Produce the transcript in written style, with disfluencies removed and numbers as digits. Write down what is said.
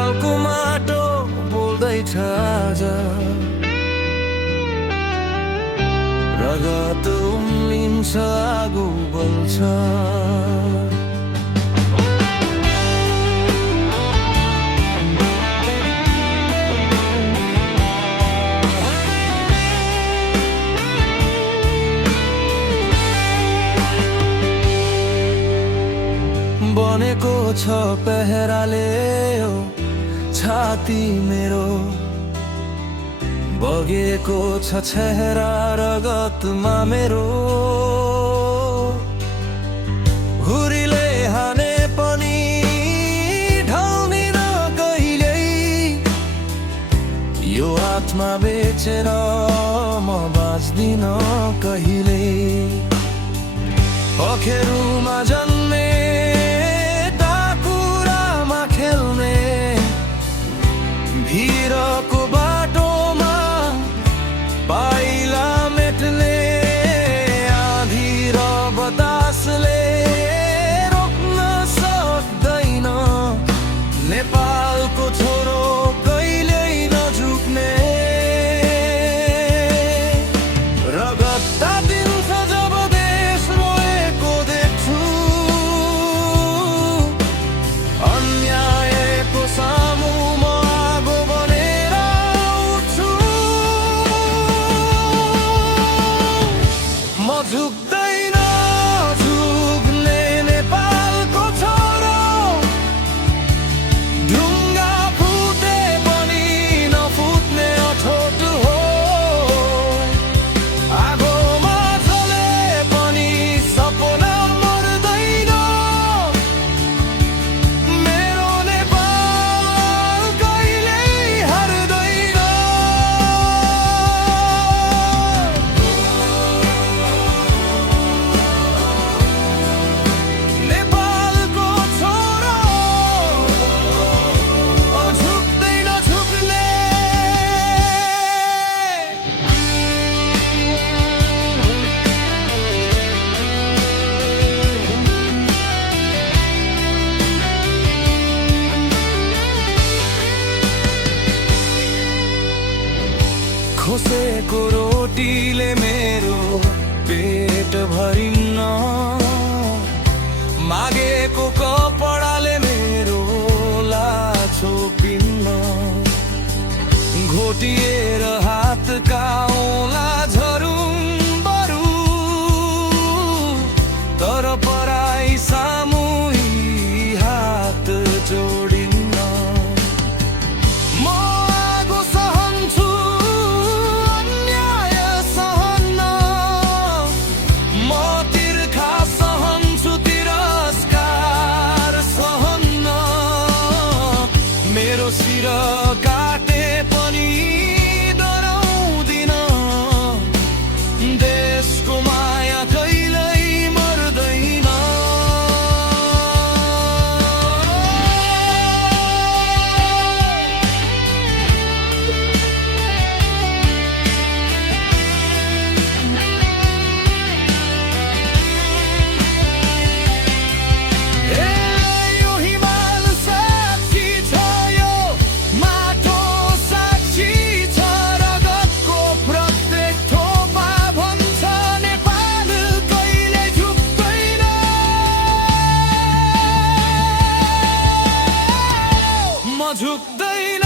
नेपालको माटो बोल्दैछ आज, रगत उम्लिन्छ आगो बल्छ। बनेको छ पहराले छाती मेरो, बगेको छ छेहरा रगतमा मेरो। हुरीले हाने पनि ढल्दिन कहिल्यै, यो आत्मा बेचेर म बाँच्दिन कहिल्यै। अखेरुमा जन्मे टाकुरामा खेल्ने, भिरको बाटोमा पाइला मेट्ने, आँधी र बतासले रोक्न सक्दैन नेपालको छोरो कहिल्यै नझुक्ने। रगत तातिन्छ जब देश रोएको देख्छु, अन्यायको सामु म आगो बनेर उठ्छु। म झुक्दैन झुक्ने नेपालको छोरो, ढुङ्गा फुटे पनि नफुट्ने अठोट हो। आगोमा जले पनि सपना मर्दैन, मेरो नेपाल कहिल्यै हार्दैन। नेपालको छोरो झुक्दैन झुक्ने। खोसेको रोटीले मेरो पेट भरिन्न, मागेको कपडाले मेरो लाछो पिन्न। घोटिएर हातका औँला झरुङ बरु, तर पराई सामु यी हात जोडिन्न। म आगो सहन्छु, अन्याय सहन्न, म तिर्खा सहन्छु, तिरस्कार सहन्न। मेरो शिर काटे पनि डराउँदिन, देशको माया कहिल्यै मर्दैन। यो हिमाल साक्षी छ, यो माटो साक्षी छ, रगतको प्रत्येक थोपा भन्छ नेपाल कहिल्यै झुक्दैन। म झुक्दैन